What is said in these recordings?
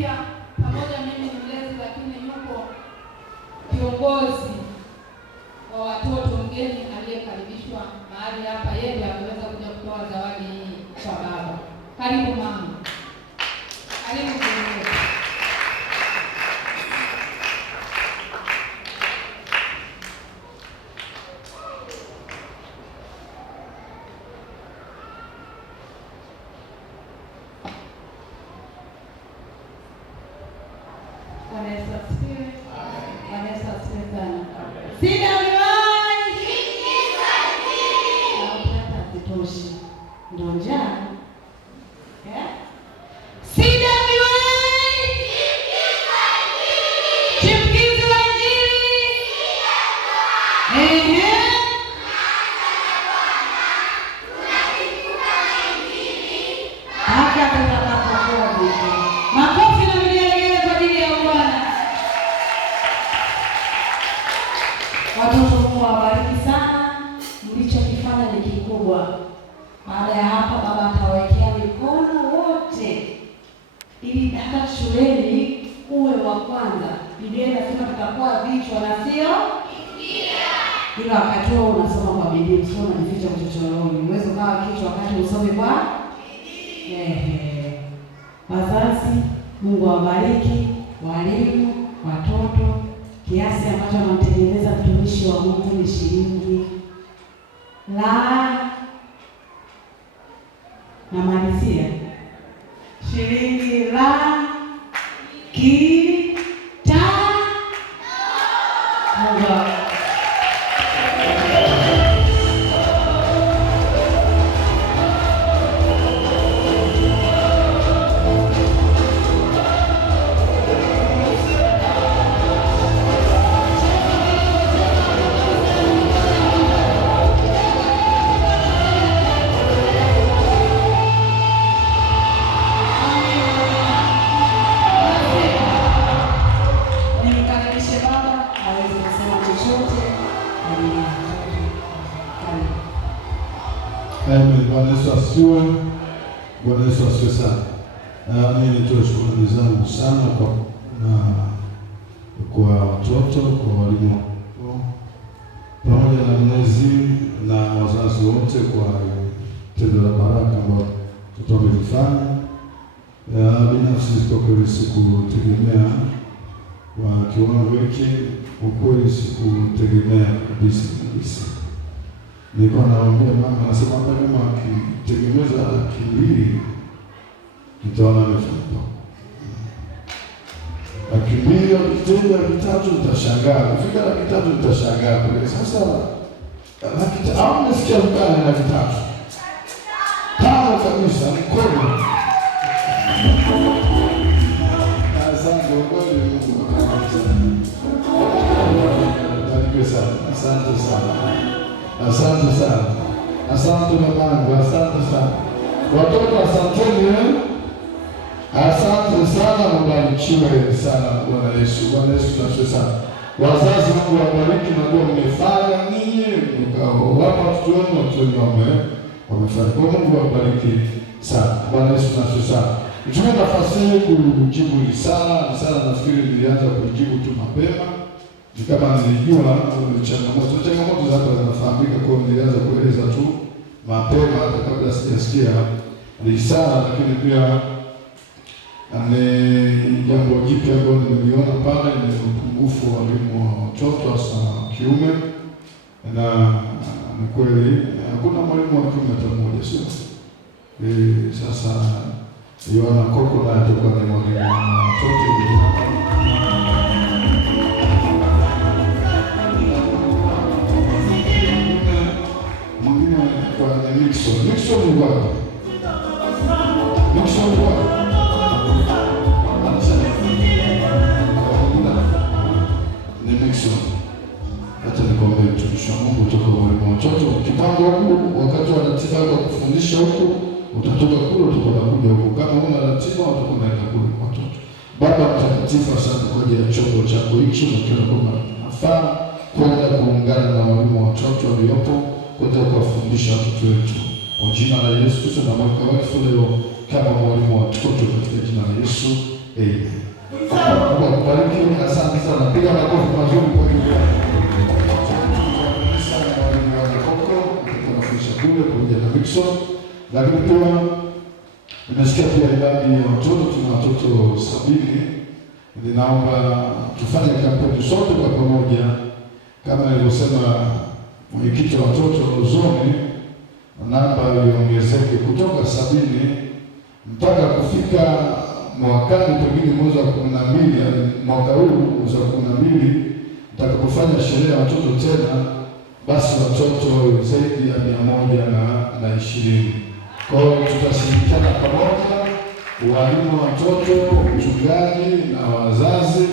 pia pamoja mimi ni mlezi, lakini yuko kiongozi wa watoto mgeni aliyekaribishwa mahali hapa, yeye ameweza kuja kutoa zawadi hii kwa baba. Karibu mama. Karibu kiongozi. Watoto, Mungu awabariki sana. Mlichokifanya ni kikubwa. Baada ya hapa baba atawekea mikono wote ili hata shuleni uwe wa kwanza. Biblia inasema tutakuwa vichwa na sio mkia. Ila wakati huo unasoma kwa bidii, usome na vichwa chochoroni. Uwezo kama kichwa wakati usome kwa bidii. Wazazi, Mungu awabariki, walimu, watoto. Kiasi ambacho anamtengeneza mtumishi wa Mungu ni shilingi namalizia shilingi Mungu. Bwana Yesu asifiwe. Bwana Yesu asifiwe sana. Mimi nitoe shukrani zangu sana kwa watoto, kwa walimu pamoja na mlezi na wazazi wote kwa tendo la baraka ambalo watoto wamelifanya. Binafsi kwa kweli sikutegemea kwa kiwango hiki, ukweli sikutegemea kabisa. Nilikuwa naambia mama, nasema kama akitegemeza laki mbili nitaona nimefanya. Laki mbili au kitendo laki tatu nitashangaa. Kufika laki tatu nitashangaa. Kwa sasa laki tatu au nisikia mkana laki tatu. Kama kabisa mkono. Asante kweli Mungu. Asante sana. Asante sana. Asante mamangu, asante sana. Watoto asanteni. Asante sana, mbarikiwe sana Bwana Yesu. Bwana Yesu tunashukuru sana. Wazazi, Mungu awabariki, na ndio mmefanya ninyi mkao. Wapa watoto wenu wamefanya. Kwa Mungu awabariki sana. Bwana Yesu tunashukuru sana. Nichukue nafasi hii kujibu risala. Nafikiri nilianza kujibu tu mapema. Kama nilijua changamoto zako zinafahamika, kwa nilianza kueleza tu mapema hata kabla sijasikia risala. Lakini pia ni jambo jipya ambalo nimeliona pale, ni upungufu wa walimu wa watoto hasa kiume, na ni kweli hakuna mwalimu wa kiume hata mmoja, sio? Sasa Yohana Koko na atakuwa ni mwalimu wa watoto. Nixon ni wapi? Ni Nixon. Hata nikwambia mtumishi wa Mungu kutoka walimu wa watoto. Kipango huku wakati wa ratiba ya kufundisha huku, utatoka kule utakuwa kuja huku. Kama una ratiba utakuwa unaenda kule kwa watoto. Baba mtakatifu, asante kwa ajili ya chombo chako hichi, na kila kwamba nafaa kwenda kuungana na walimu wa watoto waliopo kwenda kuwafundisha watoto wetu. Kwa jina la Yesu Kristo na mwaka wetu leo kama mwalimu wa watoto, katika jina la Yesu. Mungu akubariki. Asante sana. Piga makofi mazuri kwa hiyo. Sana walimu wa Koko, tunafundisha kule pamoja na Wilson. Lakini pia nimesikia pia idadi ya watoto, tuna watoto 70. Ninaomba tufanye kampeni sote kwa pamoja kama nilivyosema mwenyekiti wa watoto Luzoni, namba iongezeke kutoka 70 mpaka kufika mwakani, pengine mwezi wa 12, mwaka huu mwezi wa 12 nitakapofanya sherehe ya watoto tena, basi watoto zaidi ya 120. Kwa hiyo tutashirikiana pamoja, walimu wa watoto, mchungaji na wazazi,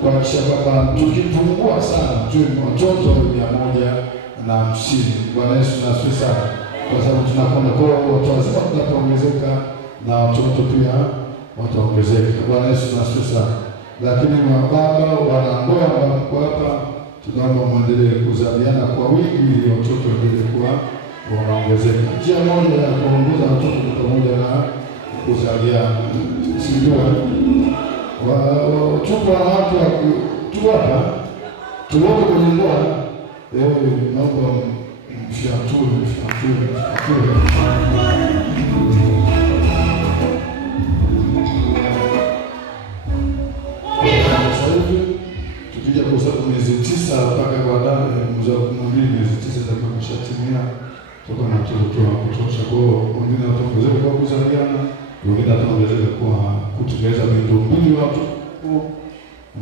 kuhakikisha kwamba tukipungua sana tuwe watoto 150. Bwana Yesu asifiwe sana, kwa sababu tunakwenda kwa watu wazima tunapoongezeka na watoto pia wataongezeka. Bwana Yesu asifiwe sana. Lakini mababa wanandoa wako hapa, tunaomba muendelee kuzaliana kwa wingi ili watoto waendelee kuwa wanaongezeka. Njia moja ya kuongoza watoto ni pamoja na kuzaliana, si ndio? Tupo wanawake tu hapa, tuote kwenye ndoa. Naomba mfiatue. Sasa hivi tukija kuhesabu miezi 9 mpaka baadaye mwezi wa 12, miezi 9 itakuwa imeshatimia, tutakuwa na watoto wa kutosha. Kwa hiyo wengine wataongezeka kwa kuzaliana, wengine wataongezeka kwa kutengeneza miundombinu ya watu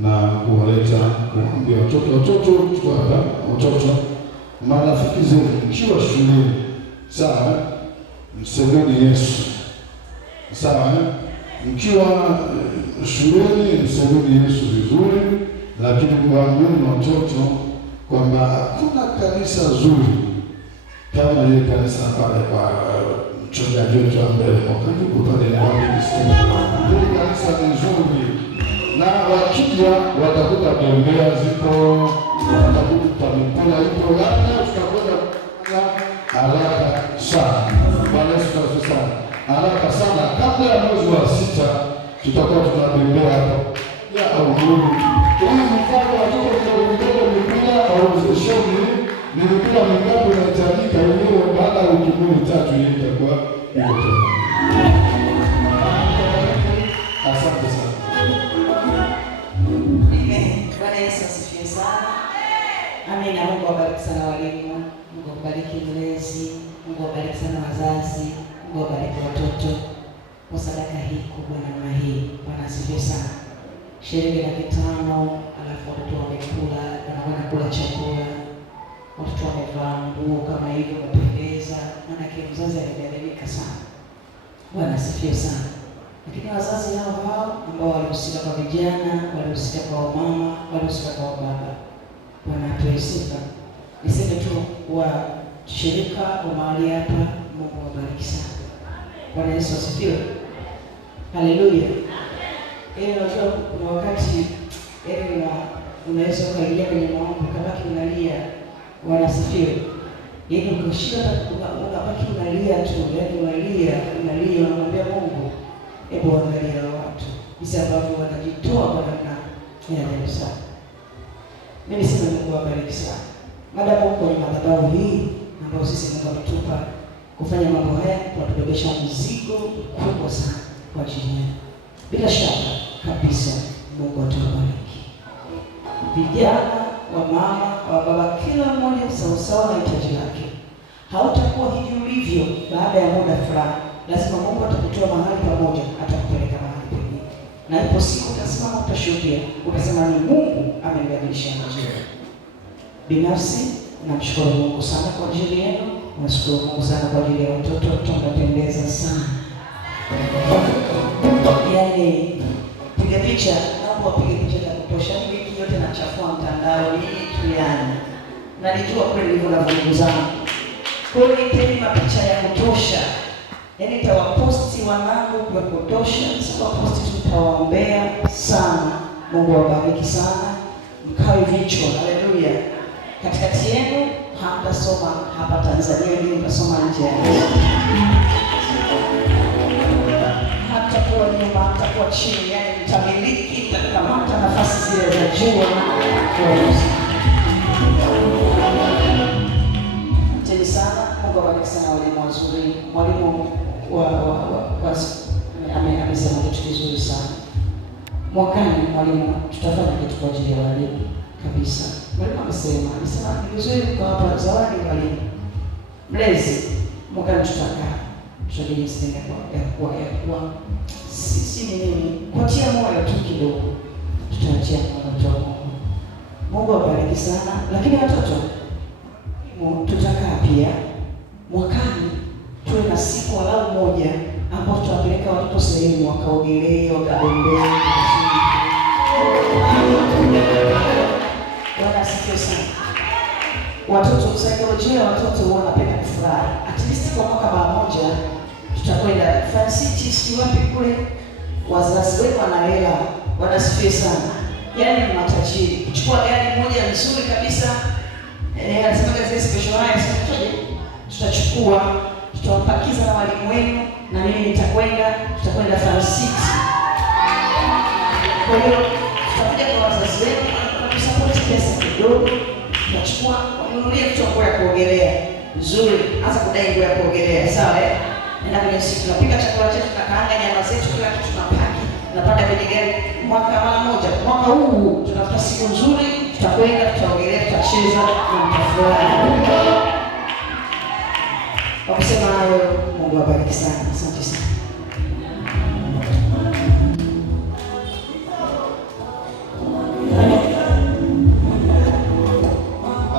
na kuwaleta kuambia watoto tuko hapa, watoto marafiki zenu mkiwa shuleni, sawa, msemeni Yesu, sawa. Mkiwa shuleni msemeni Yesu vizuri, lakini mwambieni watoto kwamba hakuna kanisa zuri kama ile kanisa pale kwa mchungaji wetu ambaye wakati pale ile kanisa ni nzuri, na wakija watakuta bembea zipo, watakuta mipira ipo, labda tutakwenda haraka sana. Bwana Yesu asifiwe sana. Haraka sana, kabla ya mwezi wa 6 tutakuwa tunabembea hapa ya uhuru. Hii mfano watoto tunabembea mipira au zeshoni, ni mipira mingapi inahitajika yenyewe, baada ya wiki 3 hii itakuwa iko tena. Asante sana. Bwana Yesu asifiwe sana. Amina. Mungu awabariki sana walimu, Mungu awabariki mlezi, Mungu awabariki sana wazazi, Mungu awabariki watoto kwa sadaka hii kubwa namna hii. Bwana asifiwe sana. Shilingi 500, alafu watoto wamekula, wanakwenda kula chakula, watoto wamevaa nguo kama hivyo, wamependeza, maana kile mzazi aligarimika sana. Bwana asifiwe sana. Lakini wazazi hao ambao walihusika kwa vijana, walihusika kwa mama, walihusika kwa baba, Bwana atoe sifa. Niseme tu wa shirika wa mahali hapa, Mungu awabariki sana. Bwana Yesu asifiwe. Haleluya. Unajua kuna wakati unaweza ukaingia kwenye maombi kabaki unalia. Bwana asifiwe. Ukishika unabaki unalia tu, unalia, unamwambia Mungu, hebu angalia watu jinsi ambavyo wanajitoa kwa namna ya ajabu sana. Mimi sema Mungu awabariki sana. Madamu huko ni madhabahu hii ambayo sisi Mungu ametupa kufanya mambo haya, tutabebesha mzigo mkubwa sana kwa ajili yenu. Bila shaka kabisa Mungu atawabariki. Vijana, wa mama, wa baba, kila mmoja sawasawa na hitaji lake. Hautakuwa hivi ulivyo baada ya muda fulani. Lazima Mungu atakutoa mahali pamoja, atakupeleka mahali pengine. Na ipo siku utasimama, utashuhudia, utasema ni Mungu amenibadilisha njia. Binafsi namshukuru Mungu sana kwa ajili yenu, nashukuru Mungu sana kwa ajili ya watoto, tunapendeza sana. Yaani piga picha, naomba upige picha za kutosha. Wiki yote nachafua mtandao hii tu yani. Nalijua kule nilivyo na vugu zangu. Kwa hiyo nipeni mapicha ya kutosha. Yaani nitawaposti wanangu kwa kutosha, sitawaposti tu, nitawaombea sana. Mungu awabariki sana. Mkawe vichwa. Haleluya. Katikati yenu hamtasoma hapa Tanzania, ndio mtasoma nje ya nchi. Hatakuwa nyuma, hatakuwa chini, yani tamiliki, takamata nafasi zile za jua. Asante sana. Mungu awabariki sana walimu wazuri. Mwalimu amesema kitu kizuri sana. Mwakani mwalimu tutafanya kitu kwa ajili ya walimu kabisa. Mwalimu amesema ni vizuri kuwapa zawadi walimu. Mlezi, mwakani tutakaa. Tutajadili sisi ya kuwa sisi nini? Kuatia moyo tu kidogo. Tutaachia moyo tu. Mungu awabariki sana. Lakini watoto tutakaa pia mwakani tuwe na siku walau moja ambapo tutawapeleka watoto sehemu wakaogelee, wakabembee. Bwana asifiwe sana. Watoto, saikolojia ya watoto wanapenda kufurahi. At least kwa mwaka mara moja tutakwenda Fansiti, si wapi kule, wazazi wetu wana hela, wanasifiwe sana. Yaani ni matajiri. Kuchukua gari moja nzuri kabisa. Anasema zile special hires tutachukua, tutawapakiza na walimu wenu na mimi tutakwenda Fansiti. Kwa hiyo tutakuja kwa wazazi wetu na kusupport pesa kidogo. Tutachukua kununulia kitu kwa kuogelea. Nzuri, hasa kudai nguo ya kuogelea, sawa eh? Nenda kwenye siku tunapika chakula chetu, tunakaanga nyama zetu, kila kitu tunapaki. Tunapanda kwenye gari mwaka mara moja. Mwaka huu tutafuta siku nzuri, tutakwenda, tutaogelea, tutacheza na mtafurahi. Kwa kusema hayo, Mungu awabariki sana. Asante sana.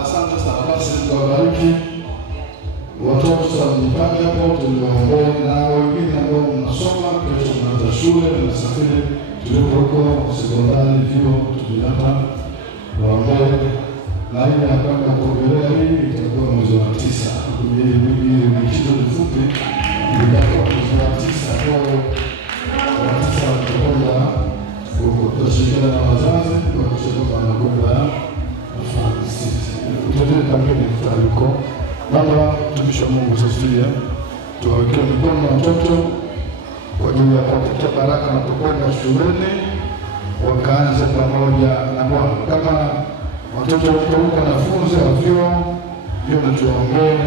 Asante sana. Basi tuwabariki watoto mjipange hapo, tuliwaombee na wengine ambao mnasoma kesho, mnaanza shule, mnasafiri tuliko huko sekondari, vyuo, tuliapa waombee. Na ile ya kwenda kuogelea hii itakuwa mwezi wa 9. Hii michezo mifupi itakuwa mwezi wa 9. Kwa wa 9 tutakwenda tutashirikiana na wazazi kwa kushiriki na kwenda Fansiti. Tutendee kampeni huko. Baba mtumishi wa Mungu Sofia, tuwawekee mikono na watoto kwa ajili ya kupata baraka na kukwenda shuleni, wakaanze pamoja na Bwana. Kama watoto wako wanafunzi wa vyuo, hiyo tuwaombee.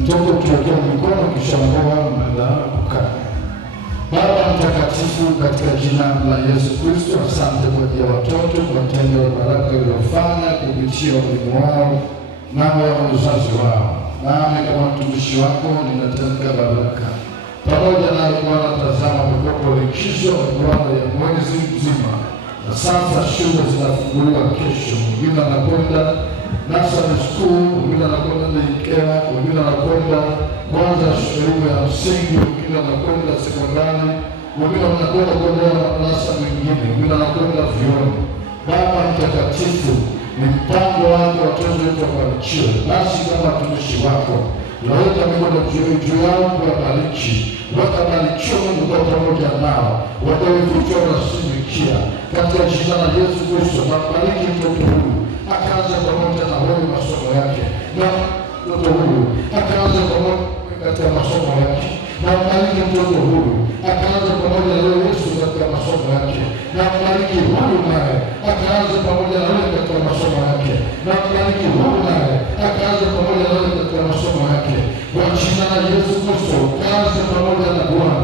Mtoto tuwekee mikono kisha Bwana mnaenda kukaa. Baba mtakatifu, katika jina la Yesu Kristo, asante kwa ajili ya watoto, kwa tendo la baraka uliofanya kupitia walimu wao na wazazi wao. Nami kama mtumishi wako ninatamka baraka pamoja na Bwana. Tazama mikopo likizo Bwana ya mwezi mzima, na sasa shule zinafunguliwa kesho. Mwingine anakwenda nursery school, mwingine anakwenda daycare, mwingine anakwenda kwanza shule ya msingi, mwingine anakwenda sekondari, mwingine anakwenda kwa darasa mengine, mwingine anakwenda vyuoni. Baba mtakatifu, ni mpango wako watoto wetu wabarikiwe. Basi kama watumishi wako naweka mikono juu yao kuwabariki, wakabarikiwa Mungu kwa pamoja nao, watoe vichwa wanatumikia katika jina la Yesu Kristo. Nabariki mtoto huyu akaanza pamoja na wewe masomo yake, na mtoto huyu akaanza pamoja katika masomo yake. Nabariki mtoto huyu akaanza pamoja na wewe Yesu katika masomo yake. Nabariki huyu naye akaanza pamoja na wewe katika masomo yake. Nabariki huyu naye akaanza pamoja na wewe katika masomo yake. Kwa jina la Yesu Kristo, kaanza pamoja na Bwana.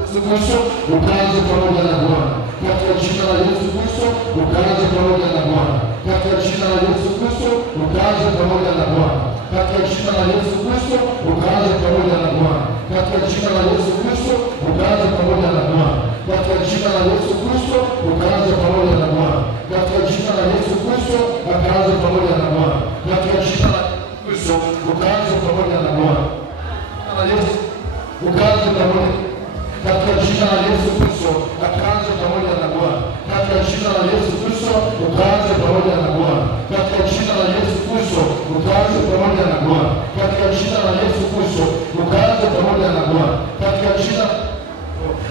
Yesu Kristo, ukaanza pamoja na Bwana. Katika jina la Yesu Kristo, ukaanza pamoja na Bwana. Katika jina la Yesu Kristo, ukaanza pamoja na Bwana. Katika jina la Yesu Kristo, ukaanza pamoja na Bwana. Katika jina la Yesu Kristo, ukaanza pamoja na Bwana. Katika jina la Yesu Kristo, ukaanza pamoja na Bwana. Katika jina la Yesu Kristo, akaanza pamoja na Bwana. Katika jina la Kristo, ukaanza pamoja na Bwana. Ukaanza pamoja. Katika jina la Yesu Kristo, akaanza pamoja na Bwana. Katika jina la Yesu Kristo, ukaanza pamoja na Bwana. Katika jina la Yesu Kristo, ukaanza pamoja na Bwana. Katika jina la Yesu Kristo, ukaanza pamoja na Bwana. Katika jina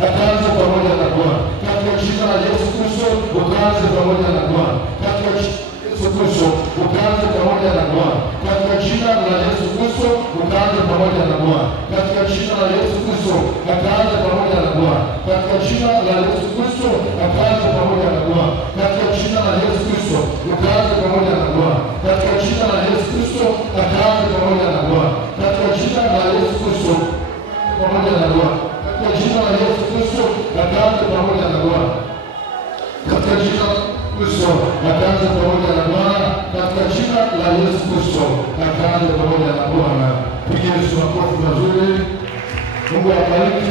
akaanza pamoja na Bwana. Katika jina la Yesu Kristo, ukaanza pamoja na Bwana. Katika Yesu Kristo, ukaanza pamoja na Bwana. Katika jina la Yesu Kristo, ukaanza pamoja na Bwana katika jina la Yesu Kristo, akaanze pamoja na Bwana katika jina la Yesu Kristo, akaanze pamoja na Bwana katika jina la Yesu Kristo, ukaanze pamoja na Bwana katika jina la Yesu Kristo, akaanze pamoja na Bwana katika jina la Yesu Kristo, pamoja na Bwana katika jina la Yesu Kristo, akaanze pamoja na Bwana katika jina la Kristo, akaanze pamoja na Bwana katika jina la Yesu Kristo, akaanze pamoja na Bwana. Piga Yesu makofi mazuri. Mungu awabariki.